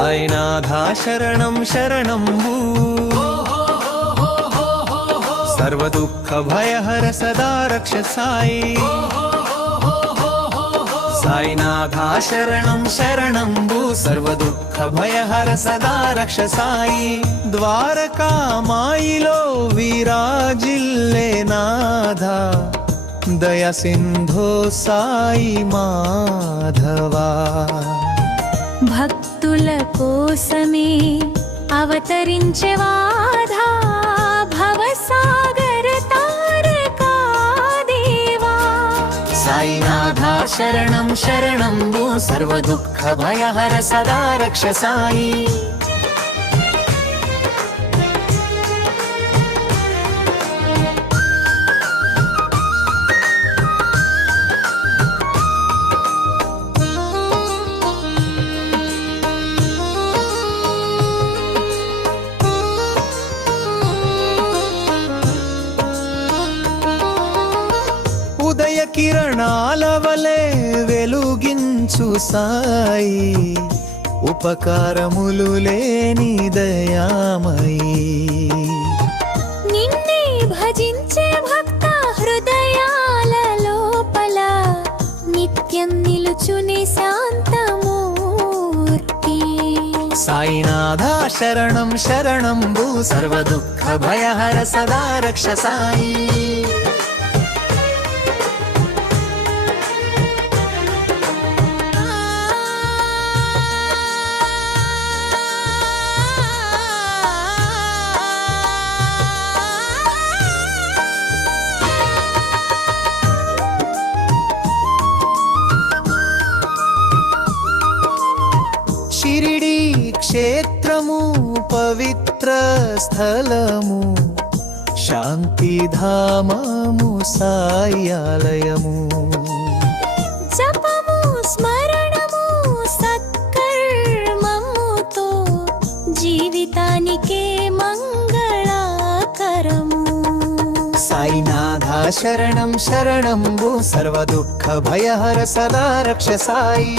సాయినాథా శరణం శరణంబు సర్వ దుఃఖ భయహర సదా రక్ష సాయి సాయినాథా శరణం శరణంబు సర్వ దుఃఖ భయహర సదా రక్ష సాయి ద్వారకామాయిలో విరాజిల్లే నాథా దయ సింధో సాయి మాధవా భక్తుల కోసమే అవతరించేవాధా భవసాగర తారకా దేవా సాయినాథా శరణం శరణంబు సర్వ దుఃఖ భయహర సదా రక్ష సాయి ఉదయ కిరణాల వలె వెలుగించు సాయి ఉపకారములు లేని దయామయి నిన్నే భజించే భక్త హృదయాల లోపల నిత్యం నిలుచునే శాంతమూర్తి సాయినాథా శరణం శరణంబు సర్వ దుఃఖ భయహర సదా రక్ష సాయి షిరిడి క్షేత్రము పవిత్ర స్థలము శాంతిధామము సాయాలయము జపము స్మరణము సత్కర్మముతో జీవితానికే మంగళకరము సాయినాథా శరణం శరణంబు సర్వ దుఃఖ భయహర సదా రక్ష సాయి